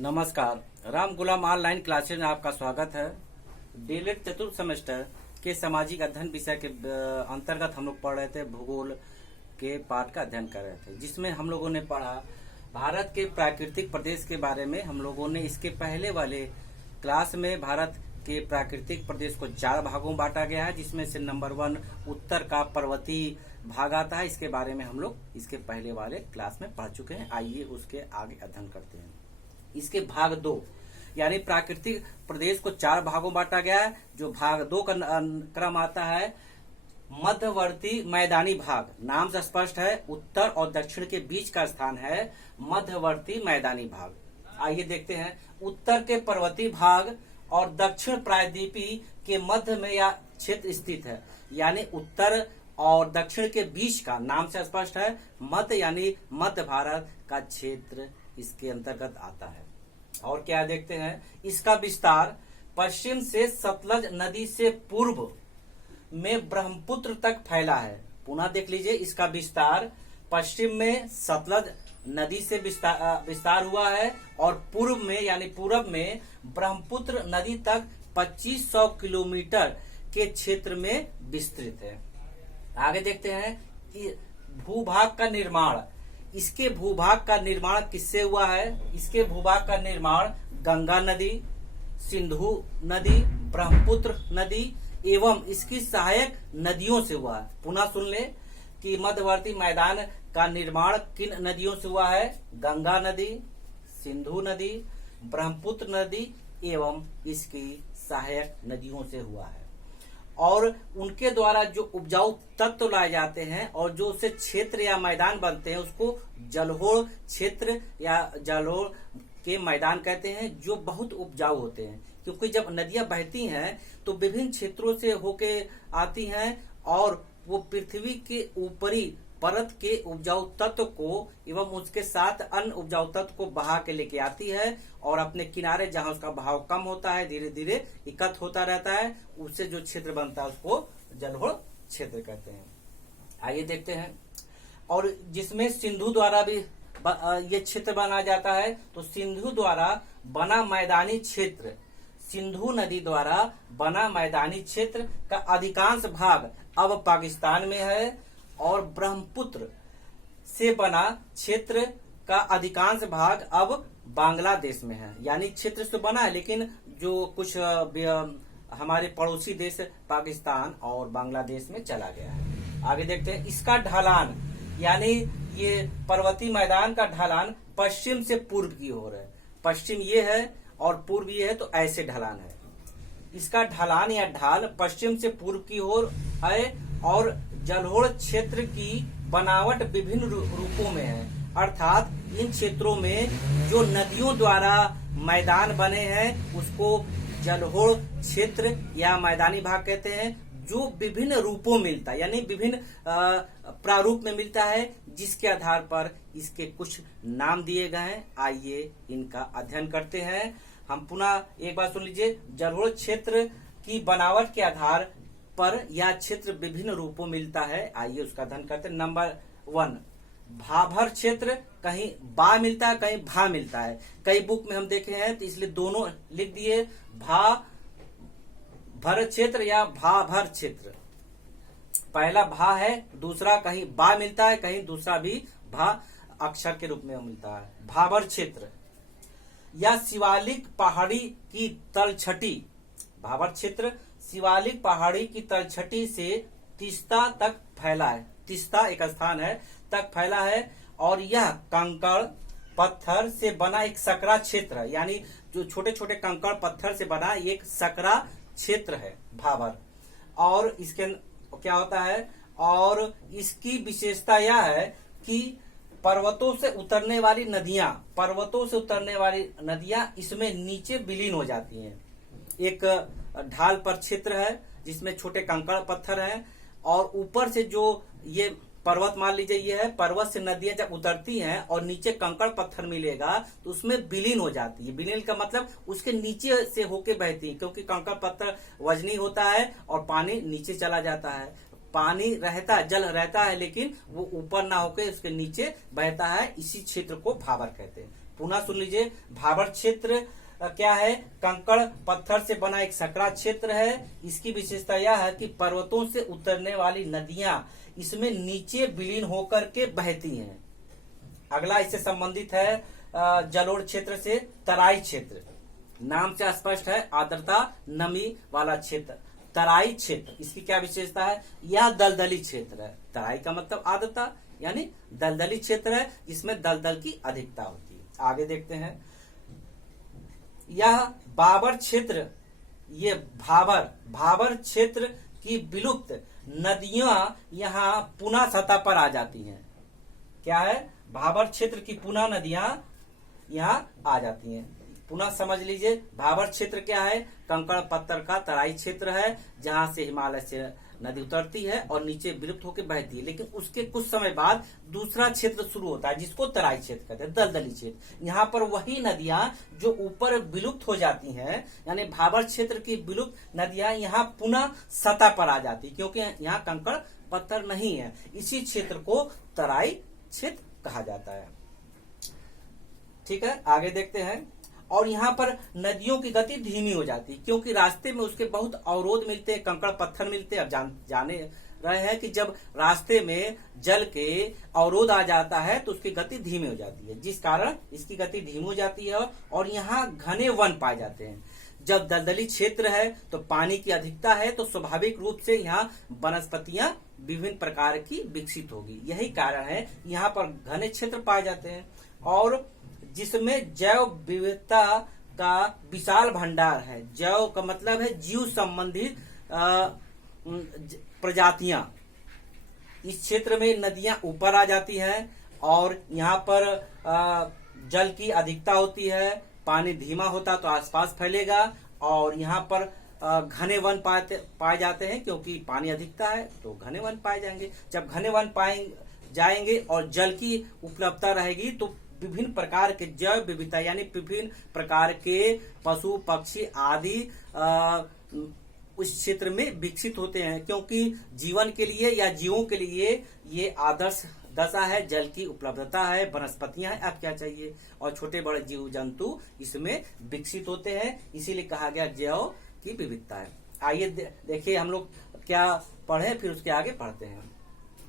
नमस्कार। राम गुलाम online classes में आपका स्वागत है। डीएलएड चतुर्थ सेमेस्टर के सामाजिक अध्ययन विषय के अंतर्गत हम लोग पढ़ रहे थे, भूगोल के पाठ का अध्ययन कर रहे थे, जिसमें हम लोगों ने पढ़ा भारत के प्राकृतिक प्रदेश के बारे में। हम लोगों ने इसके पहले वाले क्लास में भारत के प्राकृतिक प्रदेश को 4 भागों में बांटा गया है, जिसमें से नंबर 1 उत्तर का पर्वतीय भाग आता है। इसके बारे में हम लोग इसके पहले वाले क्लास में पढ़ चुके हैं। आइए उसके आगे अध्ययन करते हैं। इसके भाग 2 यानी प्राकृतिक प्रदेश को 4 भागों में बांटा गया है। जो भाग 2 का क्रम आता है मध्यवर्ती मैदानी भाग। नाम से स्पष्ट है, उत्तर और दक्षिण के बीच का स्थान है मध्यवर्ती मैदानी भाग। आइए देखते हैं। उत्तर के पर्वतीय भाग और दक्षिण प्रायद्वीपीय के मध्य में यह क्षेत्र स्थित है, यानी उत्तर और दक्षिण के बीच का, नाम से स्पष्ट है, मध्य यानी मध्य भारत का क्षेत्र इसके अंतर्गत आता है। और क्या देखते हैं, इसका विस्तार पश्चिम से सतलज नदी से पूर्व में ब्रह्मपुत्र तक फैला है। पुनः देख लीजिए, इसका विस्तार पश्चिम में सतलज नदी से विस्तार हुआ है और पूर्व में यानी पूरब में ब्रह्मपुत्र नदी तक 2500 किलोमीटर के क्षेत्र में विस्तृत है। आगे देखते हैं कि भूभाग का निर्माण। इसके भूभाग का निर्माण किससे हुआ है? इसके भूभाग का निर्माण गंगा नदी, सिंधु नदी, ब्रह्मपुत्र नदी एवं इसकी सहायक नदियों से हुआ है। पुनः सुन ले कि मध्यवर्ती मैदान का निर्माण किन नदियों से हुआ है? गंगा नदी, सिंधु नदी, ब्रह्मपुत्र नदी एवं इसकी सहायक नदियों से हुआ है। और उनके द्वारा जो उपजाऊ तत्व लाए जाते हैं और जो उससे क्षेत्र या मैदान बनते हैं, उसको जलोढ़ क्षेत्र या जलोढ़ के मैदान कहते हैं, जो बहुत उपजाऊ होते हैं। क्योंकि जब नदियां बहती हैं तो विभिन्न क्षेत्रों से होके आती हैं और वो पृथ्वी के ऊपरी परत के उपजाऊ तत्व को एवं उसके साथ अन्य उपजाऊ तत्व को बहा के लेके आती है और अपने किनारे जहां उसका बहाव कम होता है, धीरे धीरे एकत्र होता रहता है, उससे जो क्षेत्र बनता है उसको जलोढ़ क्षेत्र कहते हैं। आइए देखते हैं। और जिसमें सिंधु द्वारा भी ये क्षेत्र बना जाता है, तो सिंधु द्वारा बना मैदानी क्षेत्र, सिंधु नदी द्वारा बना मैदानी क्षेत्र का अधिकांश भाग अब पाकिस्तान में है और ब्रह्मपुत्र से बना क्षेत्र का अधिकांश भाग अब बांग्लादेश में है। यानी क्षेत्र से बना है, लेकिन जो कुछ हमारे पड़ोसी देश पाकिस्तान और बांग्लादेश में चला गया है। आगे देखते हैं। इसका ढलान यानी ये पर्वतीय मैदान का ढलान पश्चिम से पूर्व की ओर है। पश्चिम ये है और पूर्व ये है, तो ऐसे ढलान है। इसका ढलान या ढाल पश्चिम से पूर्व की ओर है और जलोढ़ क्षेत्र की बनावट विभिन्न रूपों में है। अर्थात इन क्षेत्रों में जो नदियों द्वारा मैदान बने हैं उसको जलोढ़ क्षेत्र या मैदानी भाग कहते हैं, जो विभिन्न रूपों में मिलता है, यानी विभिन्न प्रारूप में मिलता है, जिसके आधार पर इसके कुछ नाम दिए गए हैं। आइए इनका अध्ययन करते हैं। हम पुनः एक बार सुन लीजिए। जलोढ़ क्षेत्र की बनावट के आधार पर यह क्षेत्र विभिन्न रूपों में मिलता है। आइए उसका अध्ययन करते हैं। नंबर 1 भाभर क्षेत्र। कहीं बा मिलता है, कहीं भा मिलता है। कई बुक में हम देखे हैं, तो इसलिए दोनों लिख दिए, भा भर क्षेत्र या भाभर क्षेत्र। पहला भा है, दूसरा कहीं बा मिलता है, कहीं दूसरा भी भा अक्षर के रूप में मिलता है। भाभर क्षेत्र या शिवालिक पहाड़ी की तलछटी। भाभर क्षेत्र शिवालिक पहाड़ी की तलछटी से तीस्ता तक फैला है। तीस्ता एक स्थान है, तक फैला है और यह कंकड़ पत्थर से बना एक सकरा क्षेत्र है। यानी जो छोटे छोटे कंकड़ पत्थर से बना एक सकरा क्षेत्र है भाभर। और इसके क्या होता है, और इसकी विशेषता यह है कि पर्वतों से उतरने वाली नदियां इसमें नीचे विलीन हो जाती हैं। एक ढाल पर क्षेत्र है जिसमें छोटे कंकड़ पत्थर हैं और ऊपर से जो ये पर्वत मान लीजिए ये है, पर्वत से नदियां जब उतरती हैं और नीचे कंकड़ पत्थर मिलेगा तो उसमें विलीन हो जाती है। विलीन का मतलब उसके नीचे से होके बहती है, क्योंकि कंकड़ पत्थर वजनी होता है और पानी नीचे चला जाता है। पानी रहता है, जल रहता है, लेकिन वो ऊपर ना होकर उसके नीचे बहता है। इसी क्षेत्र को भाबर कहते हैं। पुनः सुन लीजिए, भाबर क्षेत्र क्या है? कंकड़ पत्थर से बना एक सकरा क्षेत्र है। इसकी विशेषता यह है कि पर्वतों से उतरने वाली नदियां इसमें नीचे विलीन होकर के बहती हैं। अगला इससे संबंधित है जलोढ़ क्षेत्र से तराई क्षेत्र। नाम से स्पष्ट है, आर्द्रता नमी वाला क्षेत्र। तराई क्षेत्र, इसकी क्या विशेषता है? यह दलदली क्षेत्र है। तराई का मतलब आर्द्रता, यानी दलदली क्षेत्र है, जिसमें दलदल की अधिकता होती है। आगे देखते हैं, यह भाबर क्षेत्र, ये भाबर क्षेत्र की विलुप्त नदियां यहाँ पुनः सतह पर आ जाती हैं। क्या है? भाबर क्षेत्र की पुनः नदियां यहाँ आ जाती हैं। पुनः समझ लीजिए, भाबर क्षेत्र क्या है? कंकड़ पत्थर का तराई क्षेत्र है, जहां से हिमालय से नदी उतरती है और नीचे विलुप्त होकर बहती है। लेकिन उसके कुछ समय बाद दूसरा क्षेत्र शुरू होता है, जिसको तराई क्षेत्र कहते हैं, दलदली क्षेत्र। यहाँ पर वही नदियां जो ऊपर विलुप्त हो जाती हैं, यानी भाबर क्षेत्र की विलुप्त नदियां यहाँ पुनः सतह पर आ जाती, क्योंकि यहाँ कंकड़ पत्थर नहीं है। इसी क्षेत्र को तराई क्षेत्र कहा जाता है। ठीक है, आगे देखते हैं। और यहाँ पर नदियों की गति धीमी हो जाती है, क्योंकि रास्ते में उसके बहुत अवरोध मिलते हैं, कंकड़ पत्थर मिलते हैं। अब जाने रहे हैं कि जब रास्ते में जल के अवरोध आ जाता है तो उसकी गति धीमी हो जाती है, जिस कारण इसकी गति धीमी हो जाती है। और यहाँ घने वन पाए जाते हैं। जब दलदली क्षेत्र है तो पानी की अधिकता है, तो स्वाभाविक रूप से यहाँ वनस्पतियां विभिन्न प्रकार की विकसित होगी। यही कारण है यहाँ पर घने क्षेत्र पाए जाते हैं, और जिसमें जैव विविधता का विशाल भंडार है। जैव का मतलब है जीव संबंधित प्रजातियां। इस क्षेत्र में नदियां ऊपर आ जाती हैं और यहाँ पर जल की अधिकता होती है। पानी धीमा होता तो आसपास फैलेगा, और यहाँ पर घने वन पाए जाते हैं, क्योंकि पानी अधिकता है तो घने वन पाए जाएंगे। जब घने वन पाए जाएंगे और जल की उपलब्धता रहेगी तो विभिन्न प्रकार के जैव विविधता, यानी विभिन्न प्रकार के पशु पक्षी आदि उस क्षेत्र में विकसित होते हैं, क्योंकि जीवन के लिए या जीवों के लिए ये आदर्श दशा है। जल की उपलब्धता है, वनस्पतियां हैं, अब क्या चाहिए? और छोटे बड़े जीव जंतु इसमें विकसित होते हैं, इसीलिए कहा गया जैव की विविधता है। आइए देखिए हम लोग क्या पढ़े, फिर उसके आगे पढ़ते हैं।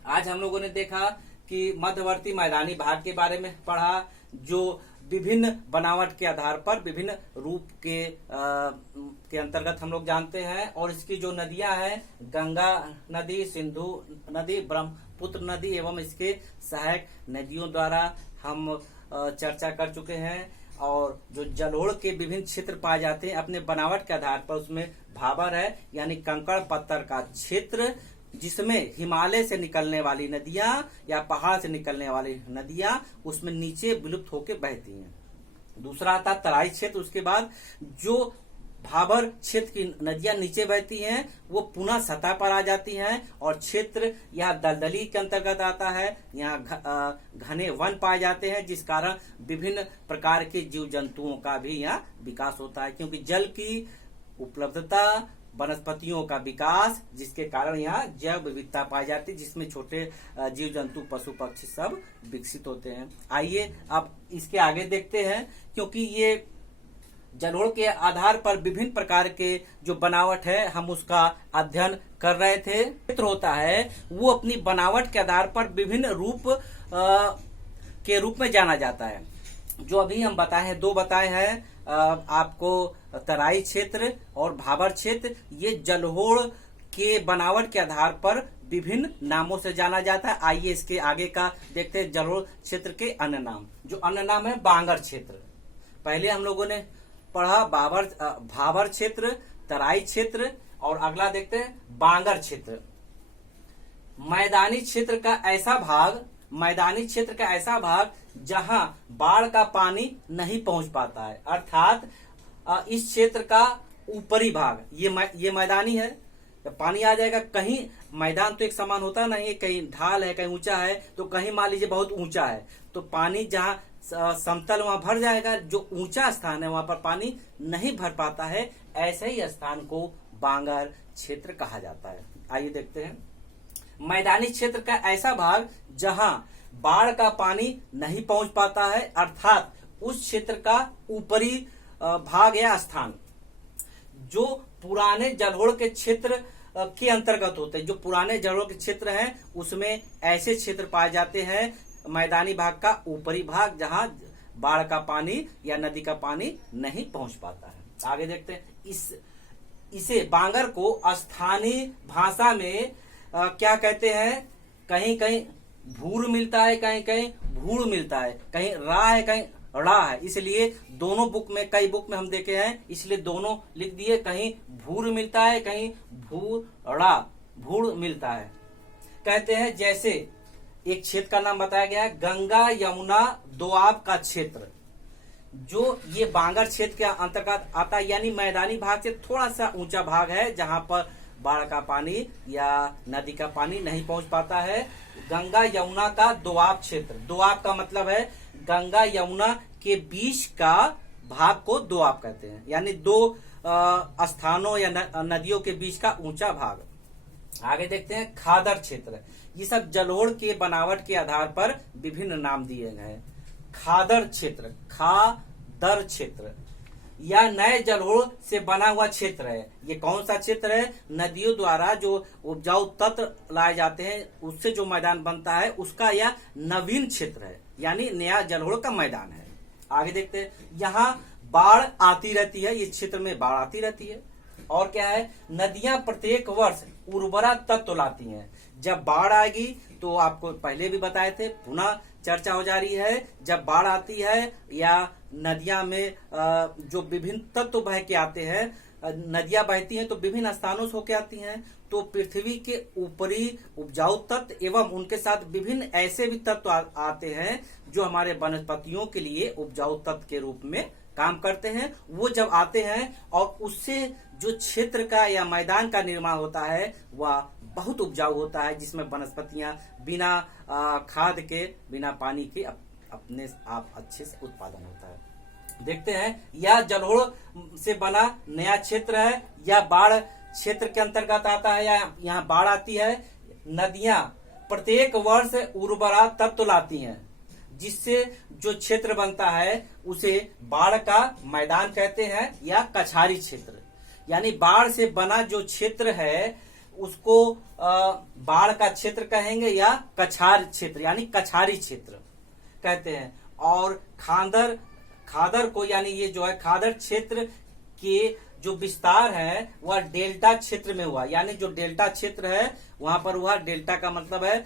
आज हम लोगों ने देखा कि मध्यवर्ती मैदानी भाग के बारे में पढ़ा, जो विभिन्न बनावट के आधार पर विभिन्न रूप के अंतर्गत हम लोग जानते हैं। और इसकी जो नदियां हैं, गंगा नदी, सिंधु नदी, ब्रह्मपुत्र नदी एवं इसके सहायक नदियों द्वारा हम चर्चा कर चुके हैं। और जो जलोढ़ के विभिन्न क्षेत्र पाए जाते हैं अपने बनावट के आधार पर, उसमें भाबर है, यानी कंकड़ पत्थर का क्षेत्र, जिसमें हिमालय से निकलने वाली नदियां या पहाड़ से निकलने वाली नदियां उसमें नीचे विलुप्त होकर बहती हैं। दूसरा आता तराई क्षेत्र। उसके बाद जो भाबर क्षेत्र की नदियां नीचे बहती हैं वो पुनः सतह पर आ जाती हैं, और क्षेत्र यह दलदली के अंतर्गत आता है। यहाँ घने वन पाए जाते हैं, जिस कारण विभिन्न प्रकार के जीव जंतुओं का भी यहाँ विकास होता है, क्योंकि जल की उपलब्धता, वनस्पतियों का विकास, जिसके कारण यहाँ जैव विविधता पाई जाती है, जिसमें छोटे जीव जंतु पशु पक्षी सब विकसित होते हैं। आइए अब इसके आगे देखते हैं, क्योंकि ये जलोढ़ के आधार पर विभिन्न प्रकार के जो बनावट है हम उसका अध्ययन कर रहे थे। क्षेत्र होता है वो अपनी बनावट के आधार पर विभिन्न रूप में जाना जाता है। जो अभी हम बताए हैं, दो बताए हैं आपको, तराई क्षेत्र और भाबर क्षेत्र। ये जलोढ़ के बनावट के आधार पर विभिन्न नामों से जाना जाता है। आइए इसके आगे का देखते हैं, जलोढ़ क्षेत्र के अन्य नाम। जो अन्य नाम है बांगर क्षेत्र। पहले हम लोगों ने पढ़ा भाबर क्षेत्र, तराई क्षेत्र, और अगला देखते हैं बांगर क्षेत्र। मैदानी क्षेत्र का ऐसा भाग जहां बाढ़ का पानी नहीं पहुंच पाता है, अर्थात इस क्षेत्र का ऊपरी भाग, ये मैदानी है, जब पानी आ जाएगा, कहीं मैदान तो एक समान होता नहीं है, कहीं ढाल है, कहीं ऊंचा है, तो कहीं मान लीजिए बहुत ऊंचा है तो पानी जहां समतल वहां भर जाएगा, जो ऊंचा स्थान है वहां पर पानी नहीं भर पाता है, ऐसे ही स्थान को बांगर क्षेत्र कहा जाता है। आइए देखते हैं, मैदानी क्षेत्र का ऐसा भाग जहां बाढ़ का पानी नहीं पहुंच पाता है, अर्थात उस क्षेत्र का ऊपरी भाग या स्थान जो पुराने जलोढ़ के क्षेत्र के अंतर्गत होते हैं। जो पुराने जलोढ़ के क्षेत्र हैं उसमें ऐसे क्षेत्र पाए जाते हैं मैदानी भाग का ऊपरी भाग जहां बाढ़ का पानी या नदी का पानी नहीं पहुंच पाता है। आगे देखते हैं इसे बांगर को स्थानीय भाषा में क्या कहते हैं। कहीं कहीं भूर मिलता है, कहीं कहीं भूड़ मिलता है, कहीं रा है, कहीं ड़ा है। इसलिए दोनों बुक में, कई बुक में हम देखे हैं, इसलिए दोनों लिख दिए। कहीं भूर मिलता है, कहीं भूड़ मिलता है। कहते हैं जैसे एक क्षेत्र का नाम बताया गया है गंगा यमुना दोआब का क्षेत्र, जो ये बांगर क्षेत्र के अंतर्गत आता है, यानी मैदानी भाग से थोड़ा सा ऊंचा भाग है जहां पर बाढ़ का पानी या नदी का पानी नहीं पहुंच पाता है। गंगा यमुना का दोआब क्षेत्र, दोआब का मतलब है गंगा यमुना के बीच का भाग को दोआब कहते हैं, यानी दो स्थानों या नदियों के बीच का ऊंचा भाग। आगे देखते हैं खादर क्षेत्र। ये सब जलोढ़ के बनावट के आधार पर विभिन्न नाम दिए गए हैं। खादर क्षेत्र, खादर क्षेत्र या नए जलोढ़ से बना हुआ क्षेत्र है। ये कौन सा क्षेत्र है? नदियों द्वारा जो उपजाऊ तत्व लाए जाते हैं उससे जो मैदान बनता है उसका यह नवीन क्षेत्र है, यानी नया जलोढ़ का मैदान है। आगे देखते हैं, यहाँ बाढ़ आती रहती है, इस क्षेत्र में बाढ़ आती रहती है। और क्या है, नदियां प्रत्येक वर्ष उर्वरा तत्व लाती हैं। जब बाढ़ आएगी तो आपको पहले भी बताए थे, पुनः चर्चा हो जा रही है। जब बाढ़ आती है या नदियां में जो विभिन्न तत्व बह के आते हैं, नदियां बहती हैं तो विभिन्न स्थानों से होके आती हैं, तो पृथ्वी के ऊपरी उपजाऊ तत्व एवं उनके साथ विभिन्न ऐसे भी तत्व आते हैं जो हमारे वनस्पतियों के लिए उपजाऊ तत्व के रूप में काम करते हैं। वो जब आते हैं और उससे जो क्षेत्र का या मैदान का निर्माण होता है वह बहुत उपजाऊ होता है, जिसमें वनस्पतियां बिना खाद के, बिना पानी के अपने आप अच्छे से उत्पादन होता है। देखते हैं, यह जलोढ़ से बना नया क्षेत्र है या बाढ़ क्षेत्र के अंतर्गत आता है या यहाँ बाढ़ आती है। नदियां प्रत्येक वर्ष उर्वरा तत्व लाती हैं, जिससे जो क्षेत्र बनता है उसे बाढ़ का मैदान कहते हैं या कछारी क्षेत्र। यानी बाढ़ से बना जो क्षेत्र है उसको बाढ़ का क्षेत्र कहेंगे या कछार क्षेत्र यानी कछारी क्षेत्र कहते हैं। और खादर को, यानी ये जो है खादर क्षेत्र के जो विस्तार है वह डेल्टा क्षेत्र में हुआ, यानी जो डेल्टा क्षेत्र है वहां पर हुआ। डेल्टा का मतलब है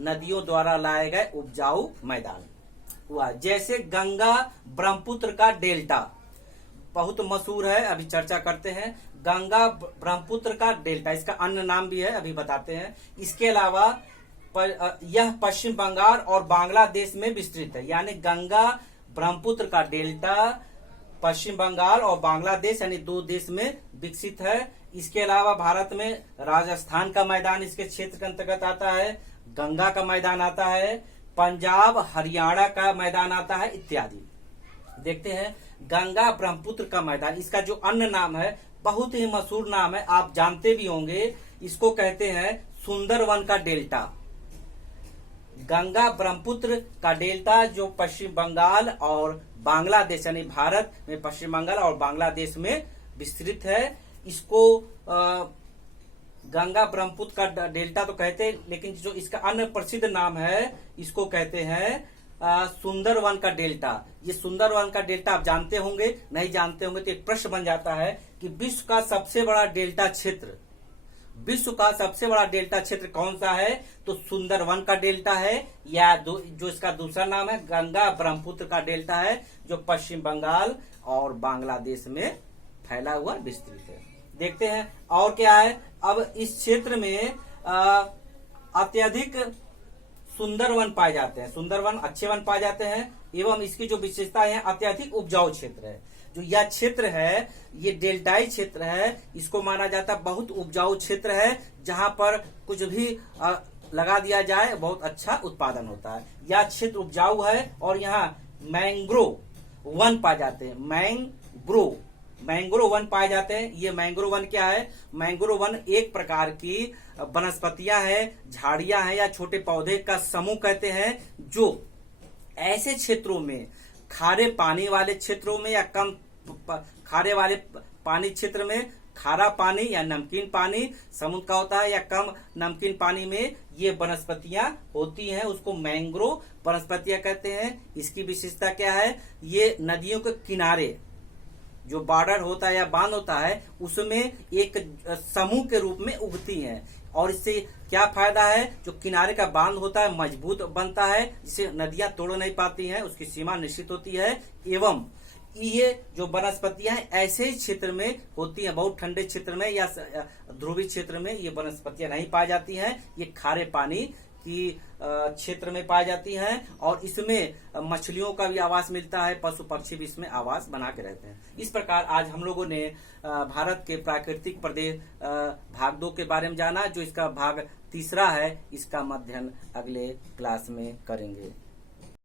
नदियों द्वारा लाए गए उपजाऊ मैदान हुआ। जैसे गंगा ब्रह्मपुत्र का डेल्टा बहुत मशहूर है, अभी चर्चा करते हैं। गंगा ब्रह्मपुत्र का डेल्टा, इसका अन्य नाम भी है, अभी बताते हैं। इसके अलावा यह पश्चिम बंगाल और बांग्लादेश में विस्तृत है, यानी गंगा ब्रह्मपुत्र का डेल्टा पश्चिम बंगाल और बांग्लादेश यानी दो देश में विकसित है। इसके अलावा भारत में राजस्थान का मैदान इसके क्षेत्र के अंतर्गत आता है, गंगा का मैदान आता है, पंजाब हरियाणा का मैदान आता है इत्यादि। देखते हैं गंगा ब्रह्मपुत्र का मैदान, इसका जो अन्य नाम है बहुत ही मशहूर नाम है, आप जानते भी होंगे, इसको कहते हैं सुंदरवन का डेल्टा। गंगा ब्रह्मपुत्र का डेल्टा जो पश्चिम बंगाल और बांग्लादेश यानी भारत में पश्चिम बंगाल और बांग्लादेश में विस्तृत है। इसको गंगा ब्रह्मपुत्र का डेल्टा तो कहते हैं, लेकिन जो इसका अन्य प्रसिद्ध नाम है इसको कहते हैं सुंदरवन का डेल्टा। ये सुंदरवन का डेल्टा आप जानते होंगे, नहीं जानते होंगे तो एक प्रश्न बन जाता है कि विश्व का सबसे बड़ा डेल्टा क्षेत्र, विश्व का सबसे बड़ा डेल्टा क्षेत्र कौन सा है? तो सुंदरवन का डेल्टा है, या जो इसका दूसरा नाम है गंगा ब्रह्मपुत्र का डेल्टा है, जो पश्चिम बंगाल और बांग्लादेश में फैला हुआ विस्तृत है। देखते हैं और क्या है। अब इस क्षेत्र में अत्यधिक सुंदर वन पाए जाते हैं, सुंदर वन अच्छे वन पाए जाते हैं, एवं इसकी जो विशेषता है अत्यधिक उपजाऊ क्षेत्र है। जो यह क्षेत्र है ये डेल्टाई क्षेत्र है, इसको माना जाता है बहुत उपजाऊ क्षेत्र है, जहां पर कुछ भी लगा दिया जाए बहुत अच्छा उत्पादन होता है। यह क्षेत्र उपजाऊ है और यहाँ मैंग्रोव वन पाए जाते हैं, मैंग्रोव वन पाए जाते हैं। ये मैंग्रोव वन क्या है? मैंग्रोव वन एक प्रकार की वनस्पतियां हैं, झाड़ियां हैं या छोटे पौधे का समूह कहते हैं, जो ऐसे क्षेत्रों में खारे पानी वाले क्षेत्रों में या कम खारे वाले पानी क्षेत्र में खारा पानी या नमकीन पानी समुद्र का होता है या कम नमकीन पानी में ये वनस्पतियां होती हैं, उसको मैंग्रोव वनस्पतियां कहते हैं। इसकी विशेषता क्या है, ये नदियों के किनारे जो बॉर्डर होता है या बांध होता है उसमें एक समूह के रूप में उगती हैं। और इससे क्या फायदा है, जो किनारे का बांध होता है मजबूत बनता है, जिसे नदियां तोड़ नहीं पाती हैं, उसकी सीमा निश्चित होती है। एवं ये जो वनस्पतियां ऐसे ही क्षेत्र में होती हैं, बहुत ठंडे क्षेत्र में या ध्रुवीय क्षेत्र में ये वनस्पतियां नहीं पाई जाती हैं, ये खारे पानी की क्षेत्र में पाई जाती हैं। और इसमें मछलियों का भी आवास मिलता है, पशु पक्षी भी इसमें आवास बना के रहते हैं। इस प्रकार आज हम लोगों ने भारत के प्राकृतिक प्रदेश भाग 2 के बारे में जाना, जो इसका भाग तीसरा है। इसका अध्ययन अगले क्लास में करेंगे।